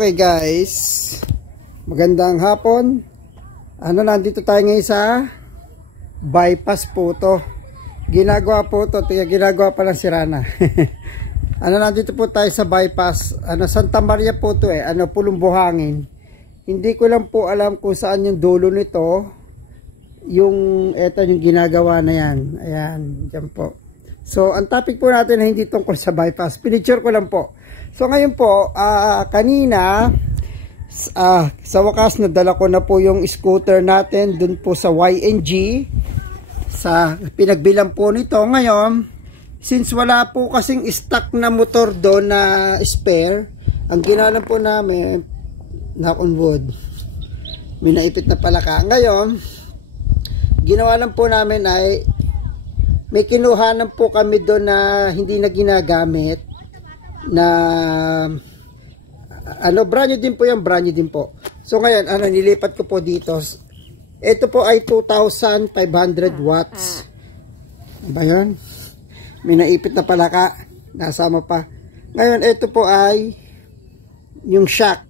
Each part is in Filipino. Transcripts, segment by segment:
Okay guys, magandang hapon. Nandito tayo ngayon sa bypass po to. Ginagawa po to, ginagawa pa lang si Rana. Nandito po tayo sa bypass. Santa Maria po to Pulong Buhangin. Hindi ko lang po alam kung saan yung dulo nito. Yung ginagawa na yan. Ayan, dyan po. So, ang topic po natin ay hindi tungkol sa bypass. Pinicture ko lang po. So, ngayon po, kanina, sa wakas, nadala ko na po yung scooter natin dun po sa YNG. Sa pinagbilang po nito. Ngayon, since wala po kasing stock na motor doon na spare, ang ginawa po namin, knock on wood, may naipit na palaka. Ngayon, ginawa lang po namin ay may kinuhanan po kami doon na hindi na ginagamit na brand new din po yan, brand new din po. So ngayon, nilipat ko po dito. Ito po ay 2,500 watts. Ba yun? May naipit na palaka. Nasama pa. Ngayon, ito po ay yung shock.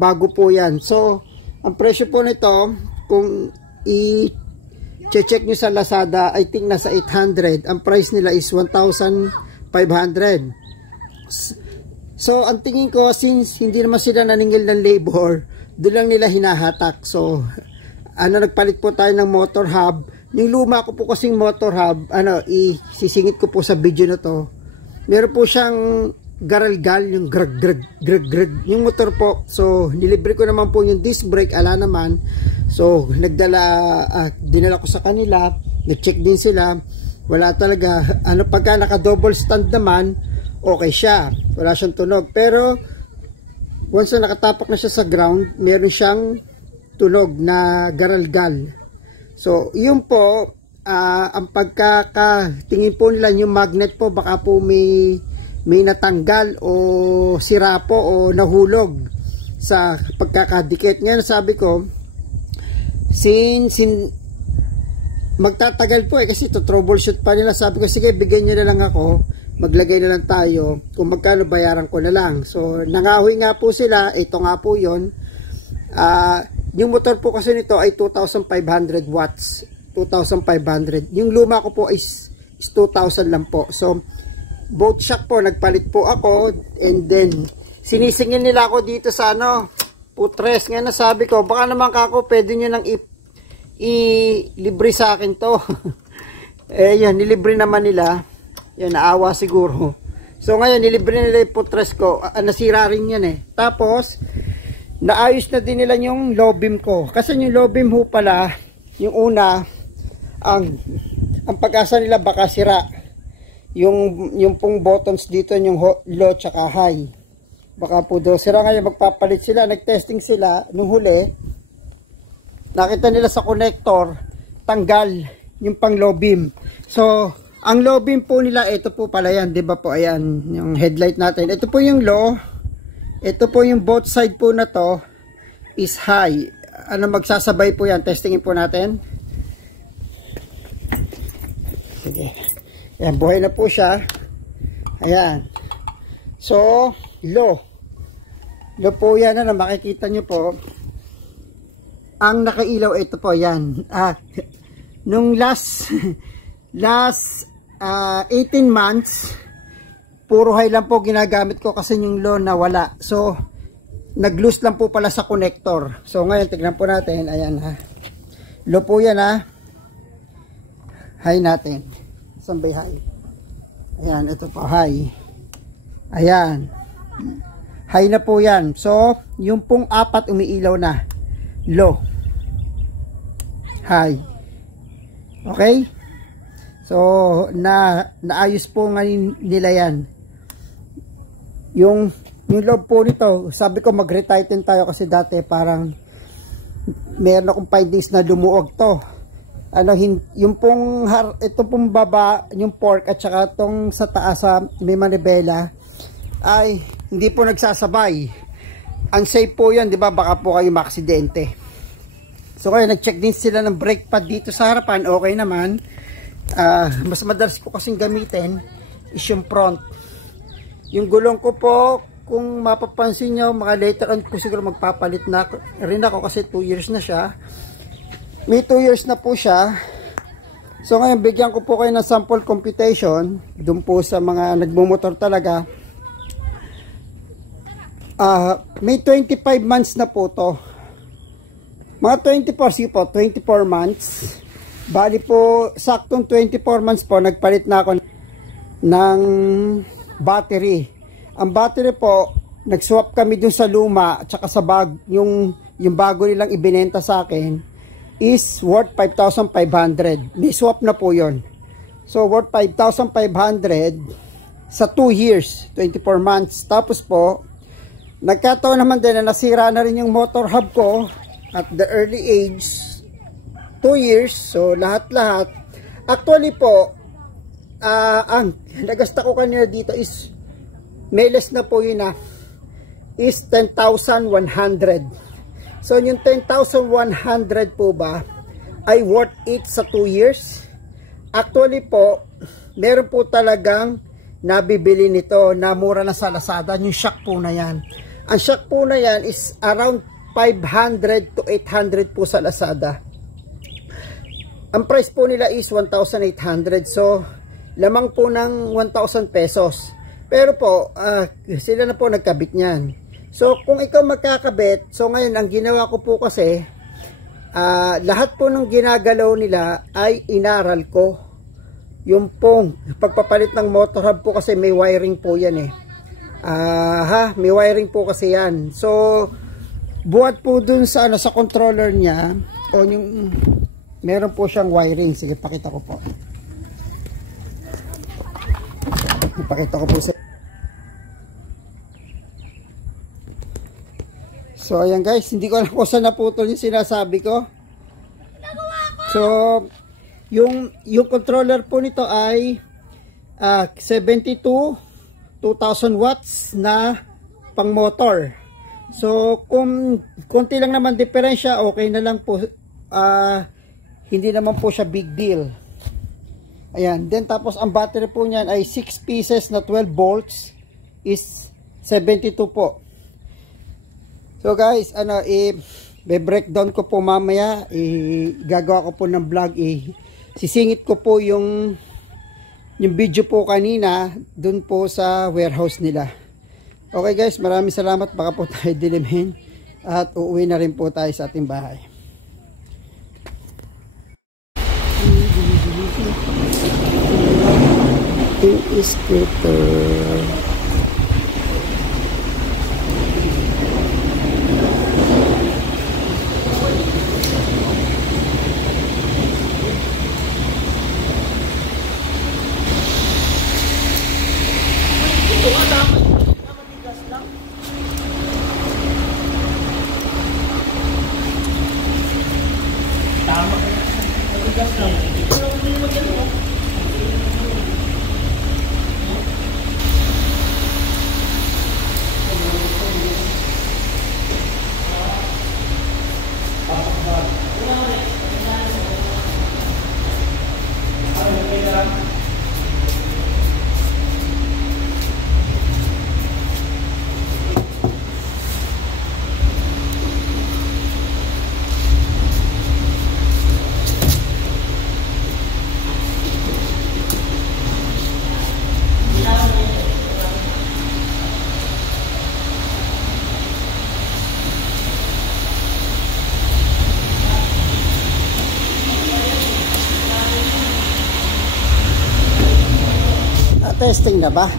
Bago po yan. So, ang presyo po nito, kung i-check nyo sa Lazada, I think nasa 800. Ang price nila is 1,500. So, ang tingin ko, since hindi naman sila naningil ng labor, doon lang nila hinahatak. So, nagpalit po tayo ng motor hub. Yung luma ko po kasing motor hub, isisingit ko po sa video na to. Meron po siyang garalgal, yung grag, yung motor po. So, nilibre ko naman po yung disc brake, ala naman. So, dinala ko sa kanila, nag-check din sila. Wala talaga, pagka naka-double stand naman, okay siya. Wala siyang tunog. Pero, once na nakatapak na siya sa ground, meron siyang tunog na garalgal. So, yun po, ang pagkakatingin po nila yung magnet po, baka po may natanggal o sira po o nahulog sa pagkakadikit. Ngayon, sabi ko, since magtatagal po kasi to troubleshoot pa nila, sabi ko, sige, bigyan nyo na lang ako, maglagay na lang tayo, kung magkano bayaran ko na lang. So, nangahoy nga po sila, ito nga po yun. Yung motor po kasi nito ay 2,500 watts. 2,500. Yung luma ko po is 2,000 lang po. So, both shock po, nagpalit po ako. And then, sinisingil nila ako dito sa putres. Ngayon nasabi ko, baka naman kako, pwede nyo nang i-libre sa akin to. Yan, nilibre naman nila. Yan, naawa siguro. So, ngayon, nilibre nila yung putres ko. Nasira rin yan Tapos, naayos na din nila yung low beam ko. Kasi yung low beam ho pala, yung una, ang pag-asa nila baka sira. Yung pong buttons dito, yung low tsaka high. Baka po daw sira. Ngayon magpapalit sila, nag-testing sila. Nung huli, nakita nila sa connector, tanggal yung pang low beam. So, ang low beam po nila, ito po pala yan. Diba po, ayan, yung headlight natin. Ito po yung low. Ito po yung both side po na to is high. Magsasabay po yan. Testingin po natin. Sige. Ayan, buhay na po siya. Ayan. So, low. Low po yan makikita nyo po. Ang nakailaw, ito po, yan. Nung last 18 months, puro high lang po ginagamit ko kasi yung low na wala. So, nag-loose lang po pala sa connector. So, ngayon, tignan po natin. Ayan Low po yan High natin. Saan ba high? Ayan, ito po, high. Ayan. High na po yan. So, yung pong apat umiilaw na. Low. High. Okay? So, naayos po ngayon nila yan. Yung loob po nito, sabi ko mag-retighten tayo kasi dati parang meron akong findings na lumuog to. Yung pong, ito pong baba, yung fork at saka itong sa taas sa may manibela ay hindi po nagsasabay. Unsafe po yan, di ba? Baka po kayo maaksidente. So, kaya nag-check din sila ng brake pad dito sa harapan. Okay naman. Mas madalas ko kasing gamitin is yung front. Yung gulong ko po, kung mapapansin nyo, mga later on po siguro magpapalit na rin ako kasi 2 years na siya. May 2 years na po siya. So ngayon, bigyan ko po kayo ng sample computation dun po sa mga nagmumotor talaga. May 25 months na po to. Mga 24, sige po, 24 months. Bali po, saktong 24 months po, nagpalit na ako ng battery. Ang battery po, nag-swap kami dun sa luma at saka sa yung bago nilang ibinenta sa akin is worth 5,500. May swap na po yon. So, worth 5,500 sa 2 years, 24 months. Tapos po, nagkataon naman din na nasira na rin yung motor hub ko at the early age, 2 years. So, lahat-lahat. Actually po, ang nagasta ko kanina dito is may less na po yun is 10,100. So, yung 10,100 po ba ay worth it sa 2 years? Actually po, meron po talagang nabibili nito na mura na sa Lazada, yung shock po na yan. Ang shock po na yan is around 500 to 800 po sa Lazada. Ang price po nila is 1,800. So, lamang po ng 1,000 pesos. Pero po, sila na po nagkabit niyan. So, kung ikaw magkakabit, so ngayon, ang ginawa ko po kasi, lahat po ng ginagalaw nila ay inaral ko. Yung pong pagpapalit ng motor hub po kasi may wiring po yan eh. May wiring po kasi yan. So, buhat po dun sa, sa controller niya, o yung, meron po siyang wiring. Sige, pakita ko po. Pakita ko po sa... So, ayan guys, hindi ko alam kung saan naputol yung sinasabi ko. So, yung controller po nito ay 72 2,000 watts na pang motor. So, kung konti lang naman diferensya, okay na lang po. Hindi naman po siya big deal. Ayan. Then, tapos ang battery po niyan ay 6 pieces na 12 volts is 72 po. So, guys, i-breakdown ko po mamaya. Gagawa ko po ng vlog. Sisingit ko po yung video po kanina dun po sa warehouse nila. Okay guys, maraming salamat. Baka po tayo dilimin at uuwi na rin po tayo sa ating bahay. Scooter. Testing na ba?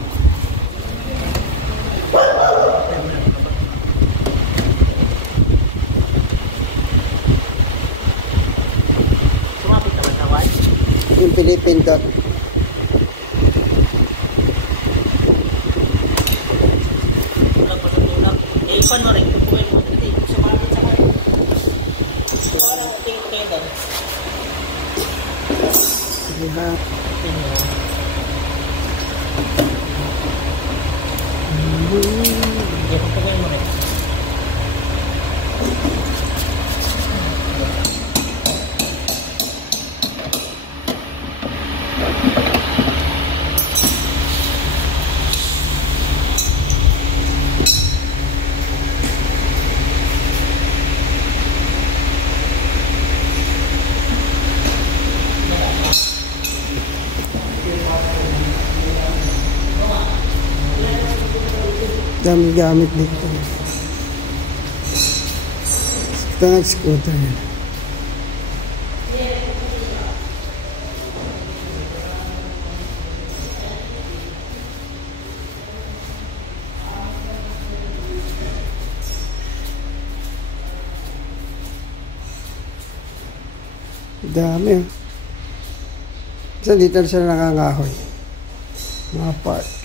Sumapit naman sa white? Yung Philippine dot. Tulak pa sa tulak. Ipan mo rin. Kukuhin mo. Sumapit sa white. Tingin kayo doon. Sige ha. Kukuhin mo rin. Daming gamit dito. Ito nga scooter yan. Dami. Isa dito na sila nangangahoy. Mga parts.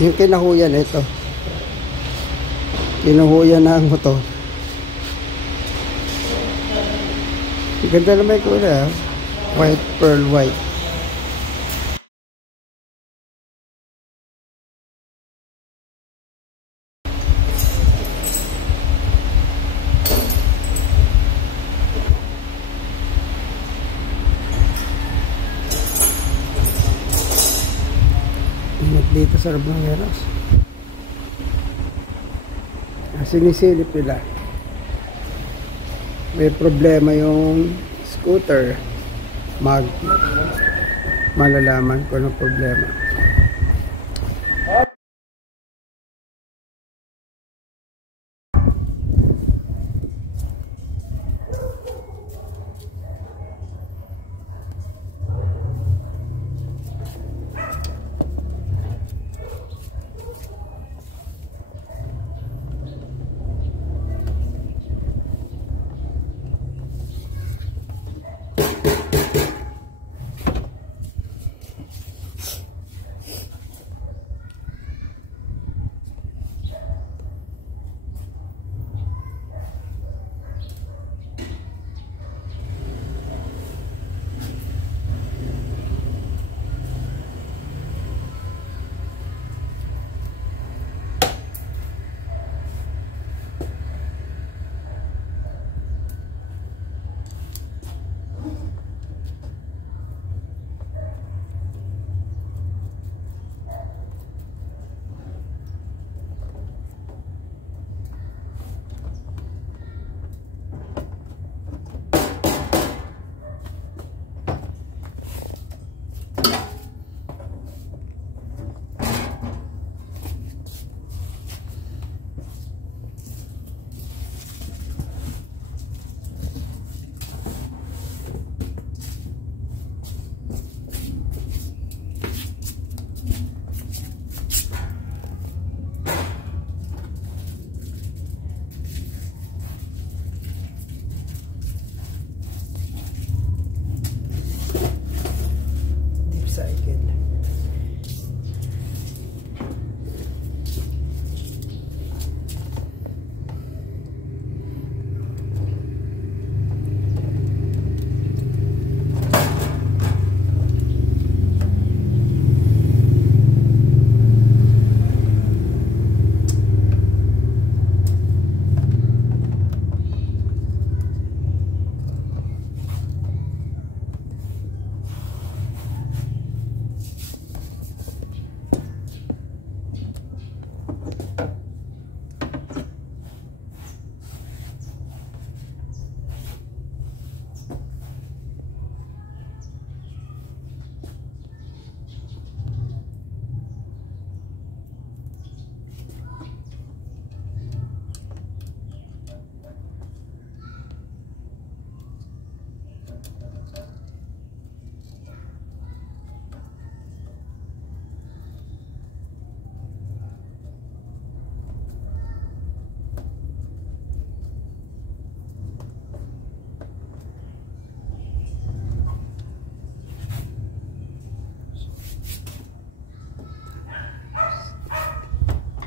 Yung kinahuyan ito. Kinahuyan na ang motor. Ganda naman yung kulay. White, pearl white. Dito sa Rablangeros. Sinisilip nila. May problema yung scooter. Malalaman ko ng problema.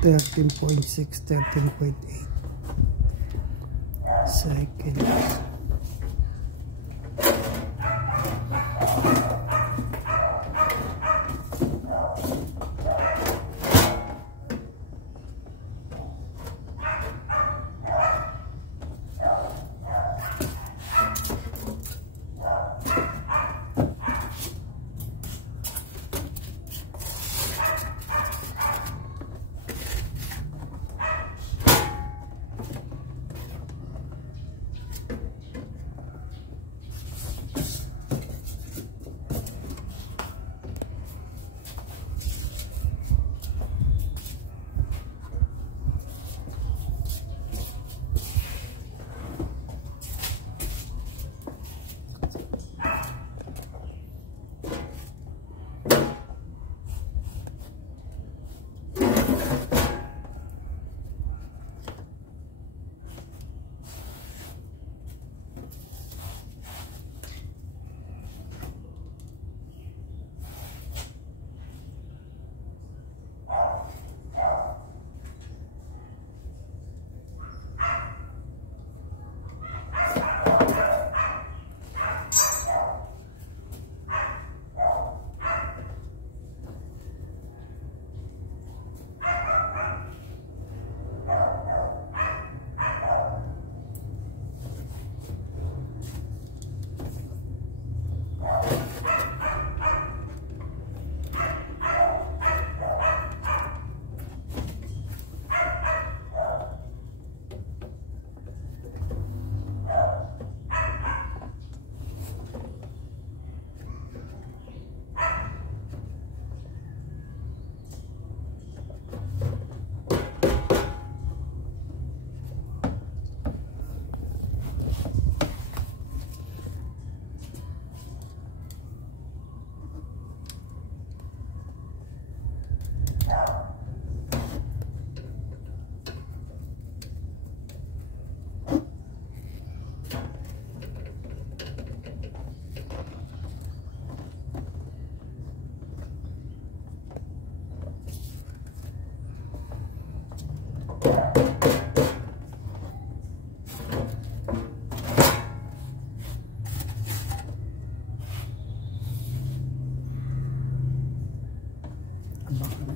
13.6, 13.8 seconds.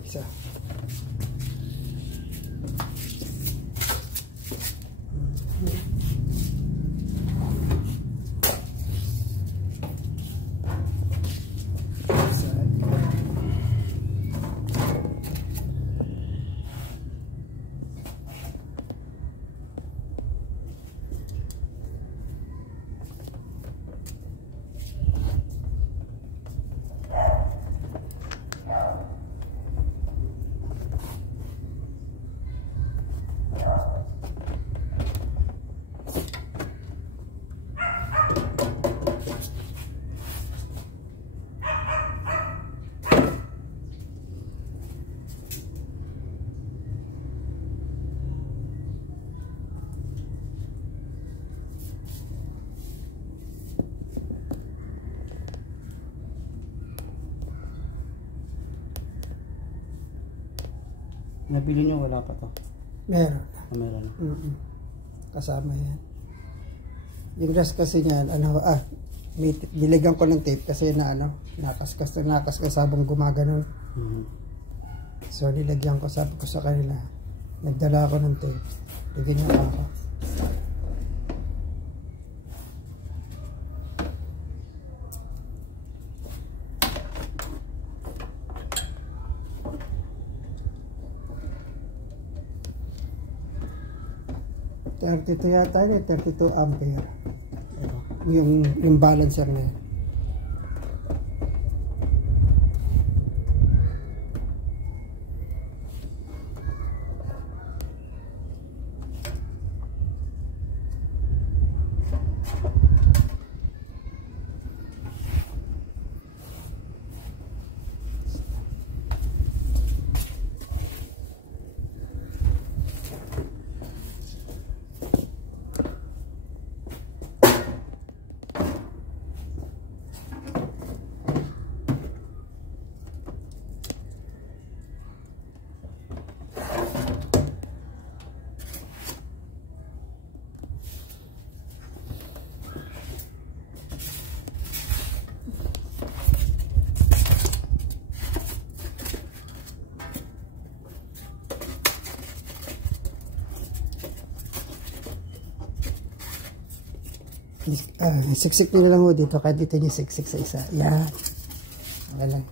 Isa. Nabili nyo, wala pa to? Meron. Meron. Kasama yan. Yung rest kasi niyan, nilagyan ko ng tape kasi na nakaskas habang gumaganon. So nilagyan ko, sabi ko sa kanila, nagdala ako ng tape. Lagyan niyo ako. Ito yata yun, 32 ampere. Yung balancer na yun. Siksik nyo na lang ho dito. Kahit dito nyo siksik sa isa. Yan. Okay lang.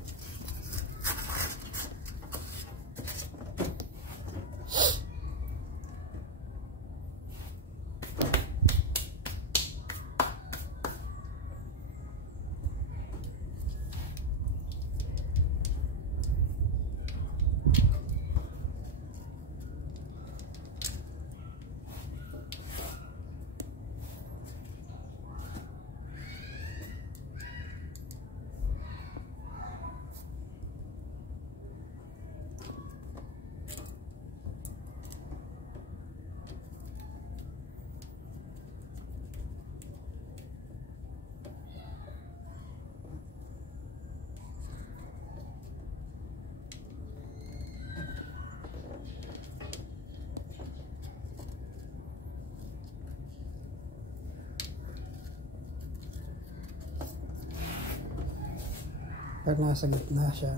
Pero nasa gitna siya.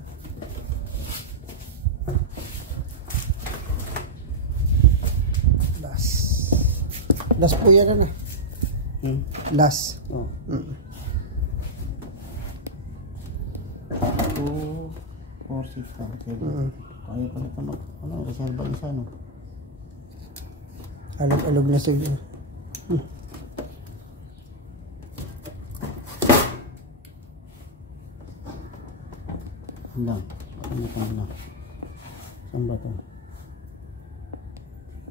Las po yan na. Las. Oh. 2, 4, 6, 7. Kaya pala ito mag, reserva isa, no? Alog-alog na siguro. Lang. Ano pa lang? Saan ba ito?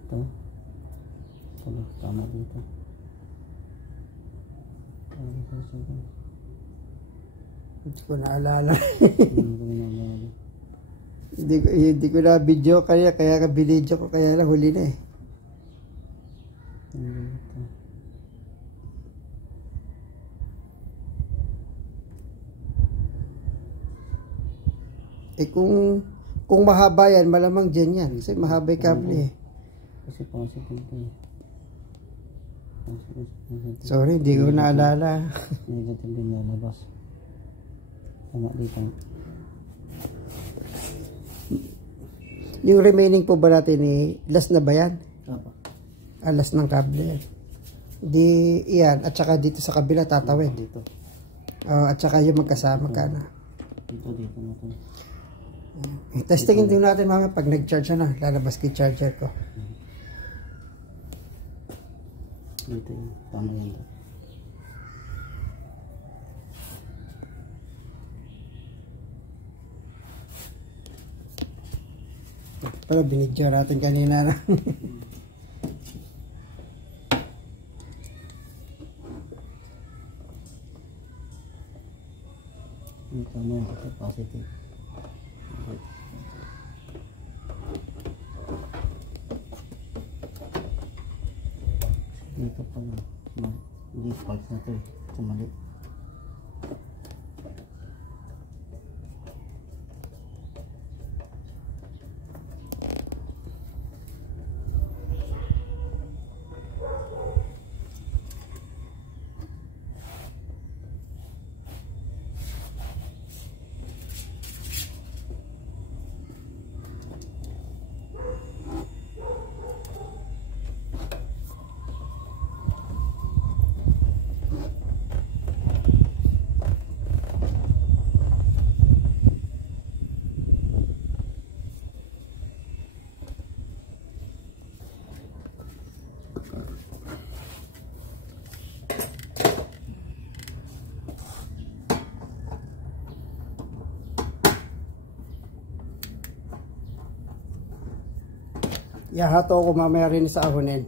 Ito? Ito, tama dito. Hindi ko naalala. Hindi ko na video kaya ka binidyo ko kaya lang huli na eh. Kung mahaba yan, malamang dyan yan. Kasi mahaba yung kable eh. Kasi possible ito eh. Sorry, hindi ko naalala. Negative din lalabas. Tama dito. Yung remaining po ba natin eh, last na ba yan? Apa. Last ng kable yan. Di yan, at saka dito sa kabila tatawid. Dito. At saka yung magkasama ka na. Dito natin. Testingin din natin mamaya pag nag-charge na, lalabas kay charger ko. Dito yun, tama yan. Pero binidyo natin kanina na. Tama yan, kasi positive. Dito pa lang default na ito eh, kumali. Yahato ko mamaya rin sa ahonin.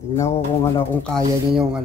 Tingnan ko kung kaya niya yung